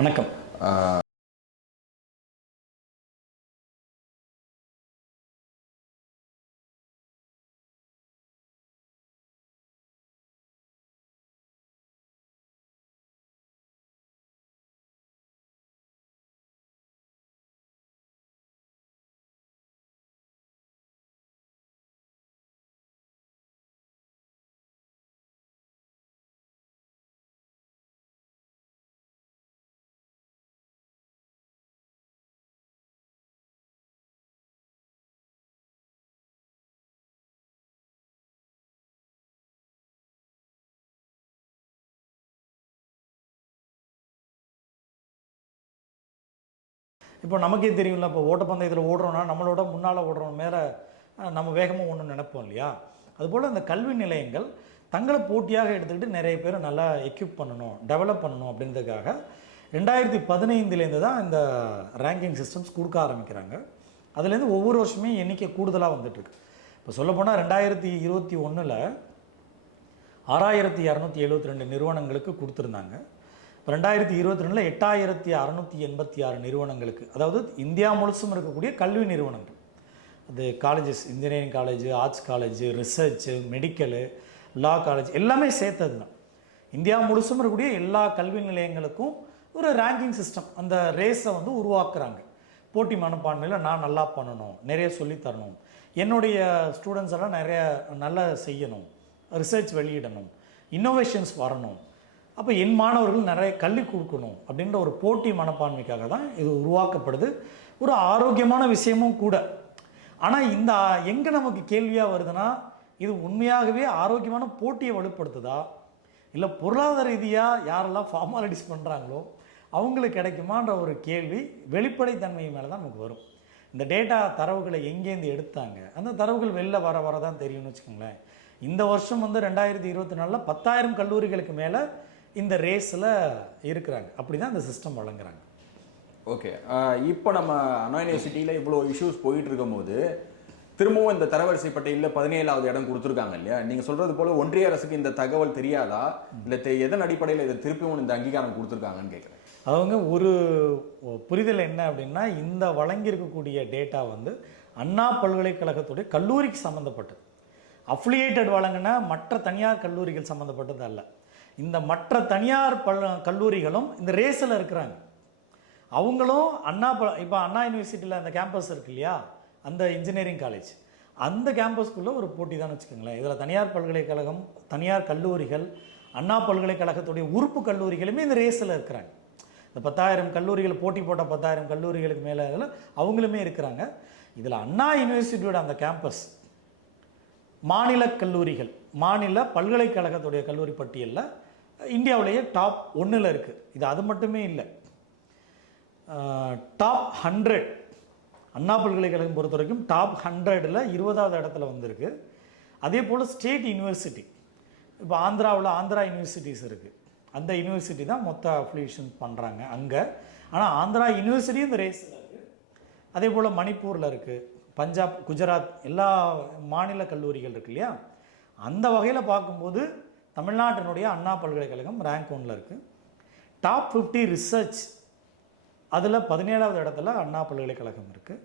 வணக்கம். இப்போ நமக்கே தெரியும்ல, இப்போ ஓட்டப்பந்தயத்தில் ஓடுறோன்னா நம்மளோட முன்னால் ஓடுறோம் மேலே நம்ம வேகமாக ஒன்று நினைப்போம் இல்லையா? அதுபோல் இந்த கல்வி நிலையங்கள் தங்களை போட்டியாக எடுத்துக்கிட்டு நிறைய பேர் நல்லா எக்யூப் பண்ணணும், டெவலப் பண்ணணும் அப்படின்றதுக்காக 2015 தான் இந்த ரேங்கிங் சிஸ்டம்ஸ் கொடுக்க ஆரம்பிக்கிறாங்க. அதுலேருந்து ஒவ்வொரு வருஷமே எண்ணிக்கை கூடுதலாக வந்துட்டுருக்கு. இப்போ சொல்லப்போனால் 2021 6272 நிறுவனங்களுக்கு கொடுத்துருந்தாங்க. 2022 8686 நிறுவனங்களுக்கு, அதாவது இந்தியா முழுசும் இருக்கக்கூடிய கல்வி நிறுவனங்கள், அது colleges, engineering college, arts college, research, medical, லா காலேஜ் எல்லாமே சேர்த்தது தான். இந்தியா முழுசும் இருக்கக்கூடிய எல்லா கல்வி நிலையங்களுக்கும் ஒரு ரேங்கிங் சிஸ்டம், அந்த ரேஸை உருவாக்குறாங்க. போட்டி மனப்பான்மையில் நான் நல்லா பண்ணணும், நிறைய சொல்லித்தரணும், என்னுடைய ஸ்டூடெண்ட்ஸ் எல்லாம் நிறைய நல்லா செய்யணும், ரிசர்ச் வெளியிடணும், இன்னோவேஷன்ஸ் வரணும், அப்போ என் மாணவர்கள் நிறைய கல்வி கொடுக்கணும் அப்படின்ற ஒரு போட்டி மனப்பான்மைக்காக தான் இது உருவாக்கப்படுது. ஒரு ஆரோக்கியமான விஷயமும் கூட. ஆனால் இந்த எங்கே நமக்கு கேள்வியாக வருதுன்னா, இது உண்மையாகவே ஆரோக்கியமான போட்டியை வலுப்படுத்துதா, இல்லை பொருளாதார ரீதியாக யாரெல்லாம் ஃபார்மாலிட்டிஸ் பண்ணுறாங்களோ அவங்களுக்கு கிடைக்குமான்ற ஒரு கேள்வி வெளிப்படைத்தன்மை மேலே தான் நமக்கு வரும். இந்த டேட்டா தரவுகளை எங்கேருந்து எடுத்தாங்க, அந்த தரவுகள் வெளில வர தான் தெரியும்னு வச்சுக்கோங்களேன். இந்த வருஷம் 2024 10,000 கல்லூரிகளுக்கு மேலே இந்த ரேஸில் இருக்கிறாங்க. அப்படி தான் இந்த சிஸ்டம் வழங்குறாங்க. ஓகே, இப்போ நம்ம அண்ணா யூனிவர்சிட்டியில் இவ்வளோ இஷ்யூஸ் போயிட்டு இருக்கும்போது திரும்பவும் இந்த தரவரிசை பட்டியலில் 17வது இடம் கொடுத்துருக்காங்க இல்லையா? நீங்கள் சொல்கிறது போல் ஒன்றிய அரசுக்கு இந்த தகவல் தெரியாதா, இல்லை எதன் அடிப்படையில் இதை திருப்பியும் இந்த அங்கீகாரம் கொடுத்துருக்காங்கன்னு கேட்குறேன். அவங்க ஒரு புரிதல் என்ன அப்படின்னா, இந்த வழங்கியிருக்கக்கூடிய டேட்டா அண்ணா பல்கலைக்கழகத்துடைய கல்லூரிக்கு சம்மந்தப்பட்டது. அஃபிலியேட்டட் வழங்கின மற்ற தனியார் கல்லூரிகள் சம்மந்தப்பட்டது அல்ல. இந்த மற்ற தனியார் கல்லூரிகளும் இந்த ரேஸில் இருக்கிறாங்க. அவங்களும் இப்போ அண்ணா யூனிவர்சிட்டியில் அந்த கேம்பஸ் இருக்கு இல்லையா, அந்த இன்ஜினியரிங் காலேஜ், அந்த கேம்பஸ்க்குள்ளே ஒரு போட்டி தான் வச்சுக்கோங்களேன். இதில் தனியார் பல்கலைக்கழகம், தனியார் கல்லூரிகள், அண்ணா பல்கலைக்கழகத்துடைய உறுப்பு கல்லூரிகளுமே இந்த ரேஸில் இருக்கிறாங்க. இந்த 10,000 கல்லூரிகள் போட்டி போட்ட 10,000 கல்லூரிகளுக்கு மேலே அவங்களுமே இருக்கிறாங்க. இதில் அண்ணா யூனிவர்சிட்டியோட அந்த கேம்பஸ் மாநில கல்லூரிகள், மாநில பல்கலைக்கழகத்துடைய கல்லூரி பட்டியலில் இந்தியாவிலேயே டாப் 1 இருக்குது. இது அது மட்டுமே இல்லை, டாப் 100 அண்ணா பல்கலைக்கழகம் பொறுத்த வரைக்கும் டாப் 100ல் 20வது இடத்துல வந்திருக்கு. அதே போல் ஸ்டேட் யூனிவர்சிட்டி, இப்போ ஆந்திராவில் ஆந்திரா யூனிவர்சிட்டிஸ் இருக்குது, அந்த யூனிவர்சிட்டி தான் மொத்த அஃபிலியேஷன் பண்ணுறாங்க அங்கே. ஆனால் ஆந்திரா யூனிவர்சிட்டியும் இந்த ரேஸில் இருக்குது. அதே போல் மணிப்பூரில் இருக்குது, பஞ்சாப், குஜராத், எல்லா மாநில கல்லூரிகள் இருக்கு இல்லையா? அந்த வகையில் பார்க்கும்போது தமிழ்நாட்டினுடைய அண்ணா பல்கலைக்கழகம் ரேங்க் 1ல் இருக்குது. டாப் 50 ரிசர்ச், அதில் 17வது இடத்துல அண்ணா பல்கலைக்கழகம் இருக்குது.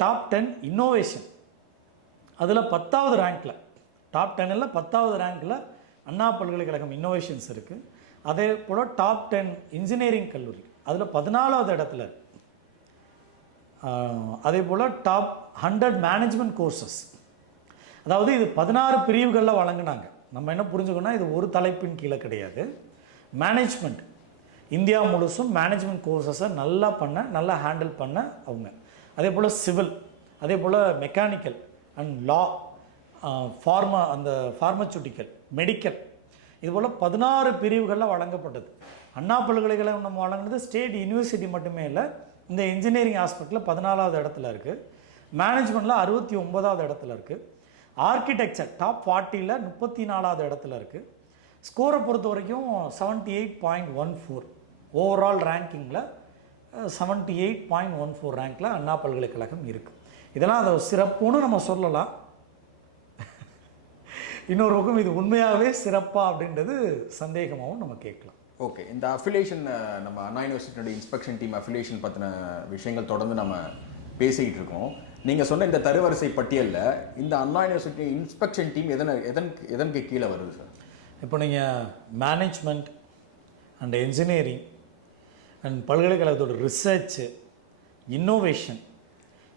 டாப் 10 இன்னோவேஷன், அதில் 10வது ரேங்க்கில், டாப் 10ல் 10வது ரேங்க்கில் அண்ணா பல்கலைக்கழகம் இன்னோவேஷன்ஸ் இருக்குது. அதே போல் டாப் 10 இன்ஜினியரிங் கல்லூரி, அதில் 14வது இடத்துல இருக்குது. அதே போல் டாப் 100 மேனேஜ்மெண்ட் கோர்சஸ், அதாவது இது 16 பிரிவுகளில் வழங்கினாங்க. நம்ம என்ன புரிஞ்சுக்கணும்னா, இது ஒரு தலைப்பின் கீழே கிடையாது. மேனேஜ்மெண்ட், இந்தியா முழுசும் மேனேஜ்மெண்ட் கோர்சஸை நல்லா ஹேண்டில் பண்ண அவங்க. அதே போல் சிவில், அதே போல் மெக்கானிக்கல் அண்ட் லா, அந்த ஃபார்மசூட்டிக்கல், மெடிக்கல், இதுபோல் 16 பிரிவுகளில் வழங்கப்பட்டது. அண்ணா பல்கலைக்கழகம் நம்ம வழங்கினது ஸ்டேட் யூனிவர்சிட்டி மட்டுமே இல்லை, இந்த இன்ஜினியரிங் ஹாஸ்பிட்டலில் 14வது இடத்துல இருக்குது, மேனேஜ்மெண்ட்டில் 69வது இடத்துல இருக்குது, ஆர்கிடெக்சர் டாப் 40ல் 34வது இடத்துல இருக்குது. ஸ்கோரை பொறுத்த வரைக்கும் 78.14, ஓவரால் ரேங்கிங்கில் 78.14 ரேங்கில் அண்ணா பல்கலைக்கழகம் இருக்குது. இதெல்லாம் அதை சிறப்புன்னு நம்ம சொல்லலாம். இன்னொரு பக்கம் இது உண்மையாகவே சிறப்பா அப்படின்றது சந்தேகமாகவும் நம்ம கேட்கலாம். ஓகே, இந்த அஃபிலியேஷன் நம்ம அண்ணா யூனிவர்சிட்டியோட இன்ஸ்பெக்ஷன் டீம் அஃபிலியேஷன் பற்றின விஷயங்கள் தொடர்ந்து நம்ம பேசிக்கிட்டு இருக்கோம். நீங்கள் சொன்ன இந்த தரவரிசை பட்டியலில் இந்த அண்ணா யூனிவர்சிட்டி இன்ஸ்பெக்ஷன் டீம் எதற்கு கீழே வருது சார்? இப்போ நீங்கள் மேனேஜ்மெண்ட் அண்ட் என்ஜினியரிங் அண்ட் பல்கலைக்கழகத்தோட ரிசர்ச்சு, இன்னோவேஷன்,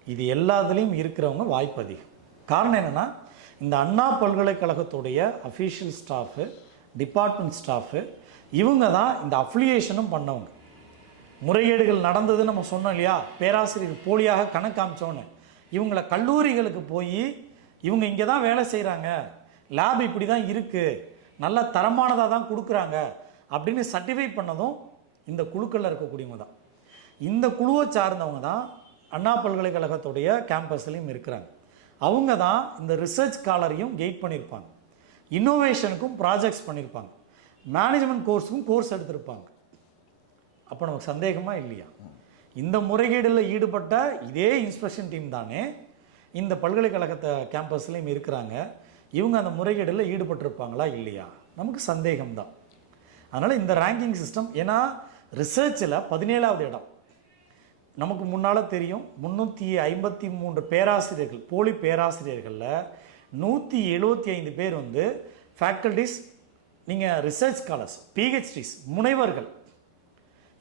இது எல்லாத்துலேயும் இருக்கிறவங்க வாய்ப்பு அதிகம். காரணம் என்னென்னா, இந்த அண்ணா பல்கலைக்கழகத்துடைய அஃபீஷியல் ஸ்டாஃபு, டிபார்ட்மெண்ட் ஸ்டாஃபு, இவங்க தான் இந்த அஃபிலியேஷனும் பண்ணவங்க. முறைகேடுகள் நடந்ததுன்னு நம்ம சொன்னோம் இல்லையா, பேராசிரியர் போலியாக கணக்கு காமிச்சோன்னு, இவங்கள கல்லூரிகளுக்கு போய் இவங்க இங்கே தான் வேலை செய்கிறாங்க, லேப் இப்படி தான் இருக்குது, நல்ல தரமானதாக தான் கொடுக்குறாங்க அப்படின்னு சர்டிஃபை பண்ணதும் இந்த குழுக்களில் இருக்கக்கூடியவங்க தான். இந்த குழுவை சார்ந்தவங்க தான் அண்ணா பல்கலைக்கழகத்துடைய கேம்பஸ்லையும் இருக்கிறாங்க. அவங்க தான் இந்த ரிசர்ச் ஸ்காலரையும் கெயிட் பண்ணியிருப்பாங்க, இன்னோவேஷனுக்கும் ப்ராஜெக்ட்ஸ் பண்ணியிருப்பாங்க, மேனேஜ்மெண்ட் கோர்ஸுக்கும் கோர்ஸ் எடுத்திருப்பாங்க. அப்போ நமக்கு சந்தேகமா இல்லையா? இந்த முறைகேடில் ஈடுபட்ட இதே இன்ஸ்பெக்ஷன் டீம் தானே இந்த பல்கலைக்கழகத்தை கேம்பஸ்லையும் இருக்கிறாங்க. இவங்க அந்த முறைகேடில் ஈடுபட்டிருப்பாங்களா இல்லையா? நமக்கு சந்தேகம்தான். அதனால் இந்த ரேங்கிங் சிஸ்டம், ஏன்னா ரிசர்ச்சில் 17வது இடம். நமக்கு முன்னால் தெரியும் 353 பேராசிரியர்கள், போலி பேராசிரியர்களில் 175 பேர் வந்து ஃபேக்கல்டிஸ், நீங்கள் ரிசர்ச் ஸ்காலர்ஸ், பிஹெச்டிஸ், முனைவர்கள்.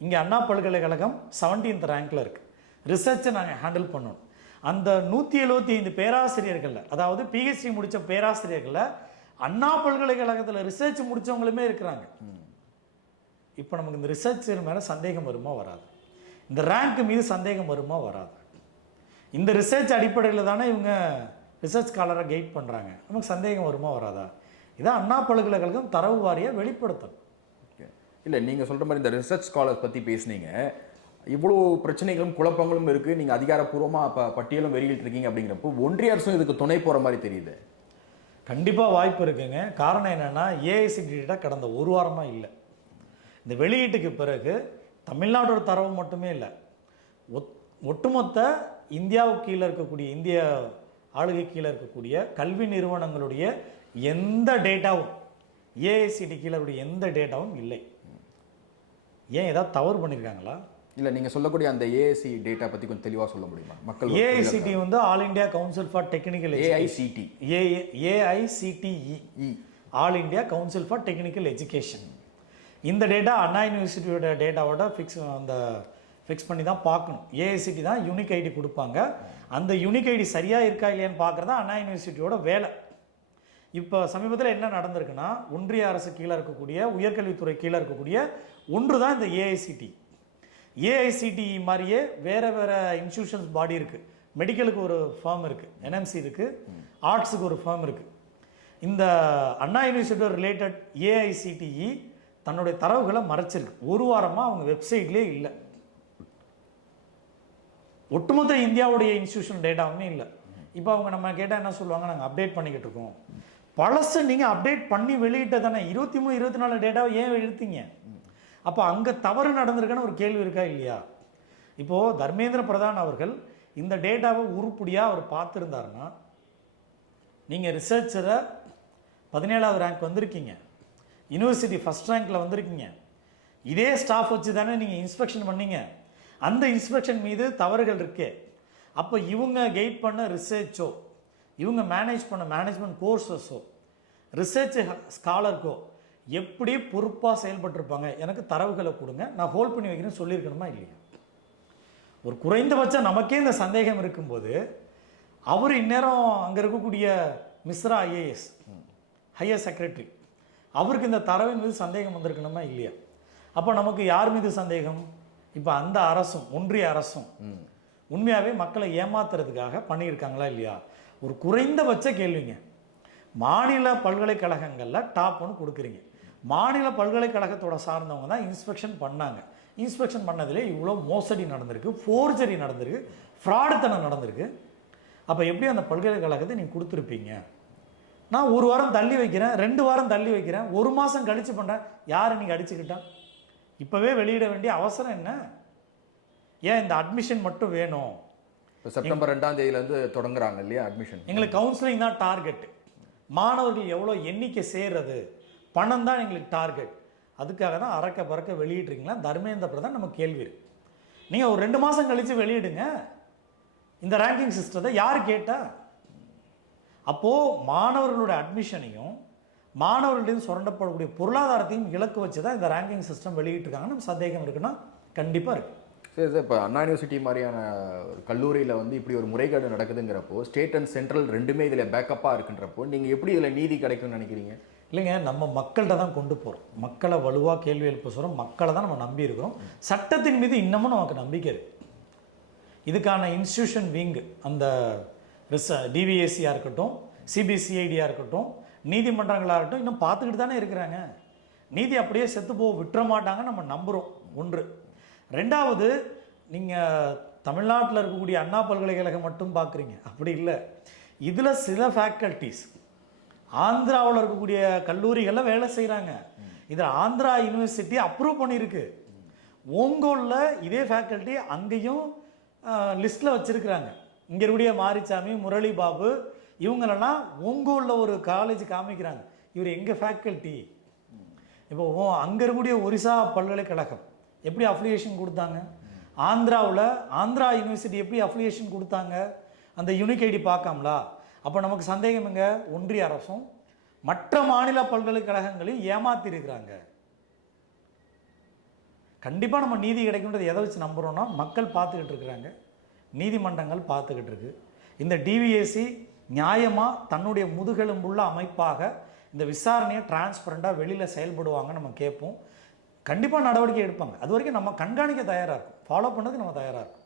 இங்கே அண்ணா பல்கலைக்கழகம் 17th ரேங்கில் இருக்குது. ரிசர்ச்சை நாங்கள் ஹேண்டில் பண்ணணும். அந்த 175 பேராசிரியர்களில், அதாவது பிஹெச்டி முடித்த பேராசிரியர்களில் அண்ணா பல்கலைக்கழகத்தில் ரிசர்ச் முடித்தவங்களுமே இருக்கிறாங்க. இப்போ நமக்கு இந்த ரிசர்ச் மேலே சந்தேகம் வருமா வராது? இந்த ரேங்க் மீது சந்தேகம் வருமா வராது? இந்த ரிசர்ச் அடிப்படையில் தானே இவங்க ரிசர்ச் ஸ்காலரை கைட் பண்ணுறாங்க. நமக்கு சந்தேகம் வருமா வராதா? இதான் அண்ணா பல்கலைக்கழகம் தரவு வாரியாக வெளிப்படுத்தணும். இல்லை, நீங்கள் சொல்கிற மாதிரி இந்த ரிசர்ச் ஸ்காலர்ஸ் பற்றி பேசுனீங்க. இவ்வளோ பிரச்சனைகளும் குழப்பங்களும் இருக்குது, நீங்கள் அதிகாரப்பூர்வமாக பட்டியலும் வெளியிட்டிருக்கீங்க. அப்படிங்கிறப்போ ஒன்றிய அரசும் இதுக்கு துணை போகிற மாதிரி தெரியுது. கண்டிப்பாக வாய்ப்பு இருக்குங்க. காரணம் என்னென்னா, ஏஐசிடி டேட்டா கடந்த ஒரு வாரமாக இல்லை. இந்த வெளியீட்டுக்கு பிறகு தமிழ்நாட்டோட தரவு மட்டுமே இல்லை, ஒட்டுமொத்த இந்தியாவுக்கு கீழே இருக்கக்கூடிய, இந்திய ஆளுகை கீழே இருக்கக்கூடிய கல்வி நிறுவனங்களுடைய எந்த டேட்டாவும், ஏஐசிடி கீழே எந்த டேட்டாவும் இல்லை. ஏன் ஏதாவது தவறு பண்ணியிருக்காங்களா? இல்லை, நீங்கள் சொல்லக்கூடிய அந்த ஏஐசி டேட்டா பற்றி கொஞ்சம் தெளிவாக சொல்ல முடியுமா? மக்கள் ஏஐசிடி வந்து all India council for technical, AICTE, all India council for technical education. இந்த டேட்டா அண்ணா யூனிவர்சிட்டியோட டேட்டாவோட ஃபிக்ஸ் பண்ணி தான் பார்க்கணும். ஏஐசிடி தான் யூனிக் ஐடி கொடுப்பாங்க. அந்த யூனிக் ஐடி சரியாக இருக்கா இல்லையான்னு பார்க்குறது தான் அண்ணா யூனிவர்சிட்டியோட வேலை. இப்போ சமீபத்தில் என்ன நடந்திருக்குன்னா, ஒன்றிய அரசு கீழே இருக்கக்கூடிய, உயர்கல்வித்துறை கீழே இருக்கக்கூடிய ஒன்று தான் இந்த ஏஐசிடி. ஏஐசிடி மாதிரியே வேறு வேறு இன்ஸ்டியூஷன்ஸ் பாடி இருக்குது. மெடிக்கலுக்கு ஒரு ஃபார்ம் இருக்குது, என்எம்சி இருக்குது, ஆர்ட்ஸுக்கு ஒரு ஃபார்ம் இருக்குது. இந்த அண்ணா யூனிவர்சிட்டியோட ரிலேட்டட் ஏஐசிடிஇ தன்னுடைய தரவுகளை மறைச்சிருக்கு. ஒரு வாரமாக அவங்க வெப்சைட்லேயே இல்லை. ஒட்டுமொத்த இந்தியாவுடைய இன்ஸ்டியூஷன் டேட்டாவுமே இல்லை. இப்போ அவங்க நம்ம கேட்டால் என்ன சொல்லுவாங்க, நாங்கள் அப்டேட் பண்ணிக்கிட்டு இருக்கோம். பழசு நீங்கள் அப்டேட் பண்ணி வெளியிட்ட தானே, 23, 24 டேட்டாவை ஏன் எழுத்தீங்க? அப்போ அங்கே தவறு நடந்திருக்குன்னு ஒரு கேள்வி இருக்கா இல்லையா? இப்போது தர்மேந்திர பிரதான் அவர்கள் இந்த டேட்டாவை உருப்படியாக அவர் பார்த்துருந்தாருன்னா, நீங்கள் ரிசர்ச்சில் 17வது ரேங்க் வந்திருக்கீங்க, யூனிவர்சிட்டி ஃபஸ்ட் ரேங்க்கில் வந்திருக்கீங்க, இதே ஸ்டாஃப் வச்சு தானே நீங்கள் இன்ஸ்பெக்ஷன் பண்ணீங்க. அந்த இன்ஸ்பெக்ஷன் மீது தவறுகள் இருக்கே. அப்போ இவங்க கைட் பண்ண ரிசர்ச்சோ, இவங்க மேனேஜ் பண்ண மேனேஜ்மெண்ட் கோர்ஸஸோ, ரிசர்ச் ஸ்காலருக்கோ எப்படி பொறுப்பாக செயல்பட்டுருப்பாங்க? எனக்கு தரவுகளை கொடுங்க, நான் ஹோல்ட் பண்ணி வைக்கிறேன்னு சொல்லியிருக்கணுமா இல்லையா? ஒரு குறைந்தபட்சம் நமக்கே இந்த சந்தேகம் இருக்கும்போது, அவர் இந்நேரம் அங்கே இருக்கக்கூடிய மிஸ்ரா ஐஏஎஸ் ஹையர் செக்ரட்டரி, அவருக்கு இந்த தரவின் மீது சந்தேகம் வந்திருக்கணுமா இல்லையா? அப்போ நமக்கு யார் மீது சந்தேகம்? இப்போ அந்த அரசும், ஒன்றிய அரசும் உண்மையாகவே மக்களை ஏமாத்துறதுக்காக பண்ணியிருக்காங்களா இல்லையா? ஒரு குறைந்தபட்ச கேள்விங்க. மாநில பல்கலைக்கழகங்களில் டாப் 1 கொடுக்குறீங்க. மாநில பல்கலைக்கழகத்தோட சார்ந்தவங்க தான் இன்ஸ்பெக்ஷன் பண்ணாங்க. இன்ஸ்பெக்ஷன் பண்ணதிலே இவ்வளோ மோசடி நடந்திருக்கு, ஃபோர்ஜரி நடந்திருக்கு, ஃப்ராடுத்தனம் நடந்திருக்கு. அப்போ எப்படி அந்த பல்கலைக்கழகத்தை நீங்கள் கொடுத்துருப்பீங்க? நான் ஒரு வாரம் தள்ளி வைக்கிறேன், 2 வாரம் தள்ளி வைக்கிறேன், 1 மாதம் கழித்து பண்ணுறேன். யார் இன்னைக்கு அடிச்சுக்கிட்டா? இப்போவே வெளியிட வேண்டிய அவசரம் என்ன? ஏன் இந்த அட்மிஷன் மட்டும் வேணும்? இப்போ செப்டம்பர் 2ஆம் தேதியிலேருந்து தொடங்குறாங்க இல்லையா அட்மிஷன்? எங்களுக்கு கவுன்சிலிங் தான் டார்கெட். மாணவர்கள் எவ்வளோ எண்ணிக்கை சேர்றது, பணம் தான் எங்களுக்கு டார்கெட். அதுக்காக தான் அறக்க பறக்க வெளியிட்றீங்களா தர்மேந்திர பிரதான் நம்ம கேள்வி இருக்கு. நீங்கள் ஒரு 2 மாதம் கழித்து வெளியிடுங்க இந்த ரேங்கிங் சிஸ்டத்தை. யார் கேட்டா? அப்போது மாணவர்களோட அட்மிஷனையும் மாணவர்களிடம் சுரண்டப்படக்கூடிய பொருளாதாரத்தையும் இலக்கு வச்சு தான் இந்த ரேங்கிங் சிஸ்டம் வெளியிட்டிருக்காங்க. நம்ம சந்தேகம் இருக்குன்னா கண்டிப்பாக இருக்குது. சரி சார், இப்போ அண்ணா யூனிவர்சிட்டி மாதிரியான கல்லூரியில் வந்து இப்படி ஒரு முறைகேடு நடக்குதுங்கிறப்போ ஸ்டேட் அண்ட் சென்ட்ரல் ரெண்டுமே இதில் பேக்கப்பாக இருக்குன்றப்போ நீங்கள் எப்படி இதில் நீதி கிடைக்கும்னு நினைக்கிறீங்க? இல்லைங்க, நம்ம மக்கள்கிட்ட தான் கொண்டு போகிறோம். மக்களை வலுவாக கேள்வி எழுப்ப சொல்கிறோம். மக்களை தான் நம்ம நம்பி இருக்கிறோம். சட்டத்தின் மீது இன்னமும் நமக்கு நம்பிக்கை இருக்குது. இதுக்கான இன்ஸ்டியூஷன் விங், அந்த டிவிஎஸ்சியாக இருக்கட்டும், சிபிசிஐடியாக இருக்கட்டும், நீதிமன்றங்களாக இருக்கட்டும், இன்னும் பார்த்துக்கிட்டு தானே இருக்கிறாங்க. நீதி அப்படியே செத்து போக விட்டுற மாட்டாங்க நம்ம நம்புகிறோம். ஒன்று. ரெண்டாவது, நீங்கள் தமிழ்நாட்டில் இருக்கக்கூடிய அண்ணா பல்கலைக்கழகம் மட்டும் பார்க்குறீங்க, அப்படி இல்லை. இதில் சில ஃபேக்கல்ட்டிஸ் ஆந்திராவில் இருக்கக்கூடிய கல்லூரிகளில் வேலை செய்கிறாங்க. இதில் ஆந்திரா யூனிவர்சிட்டி அப்ரூவ் பண்ணியிருக்கு. ஓங்கோலில் இதே ஃபேக்கல்ட்டி அங்கேயும் லிஸ்ட்டில் வச்சுருக்கிறாங்க. இங்கே இருக்கக்கூடிய மாரிசாமி, முரளி பாபு இவங்களெல்லாம் ஓங்கோலில் ஒரு காலேஜ் காமிக்கிறாங்க. இவர் எங்கள் ஃபேக்கல்ட்டி. இப்போ அங்கே இருக்கக்கூடிய ஒரிசா பல்கலைக்கழகம் எப்படி அஃபிலியேஷன் கொடுத்தாங்க? ஆந்திராவில் ஆந்திரா யூனிவர்சிட்டி எப்படி அஃபிலியேஷன் கொடுத்தாங்க? அந்த யூனிக் ஐடி பார்க்காமலா? அப்போ நமக்கு சந்தேகம் எங்க? ஒன்றிய அரசும் மற்ற மாநில பல்கலைக்கழகங்களையும் ஏமாற்றி இருக்கிறாங்க. கண்டிப்பாக நம்ம நீதி கிடைக்கும்ன்றது எதை வச்சு நம்புகிறோன்னா, மக்கள் பார்த்துக்கிட்டு இருக்கிறாங்க, நீதிமன்றங்கள் பார்த்துக்கிட்டு இருக்கு. இந்த டிவிஎஸ்சி நியாயமாக தன்னுடைய முதுகெலும்புள்ள அமைப்பாக இந்த விசாரணையை டிரான்ஸ்பரண்டாக வெளியில் செயல்படுவாங்க நம்ம கேட்போம். கண்டிப்பாக நடவடிக்கை எடுப்பாங்க. அது வரைக்கும் நம்ம கண்காணிக்க தயாராக இருக்கும், ஃபாலோ பண்ணதுக்கு நம்ம தயாராக இருக்கும்.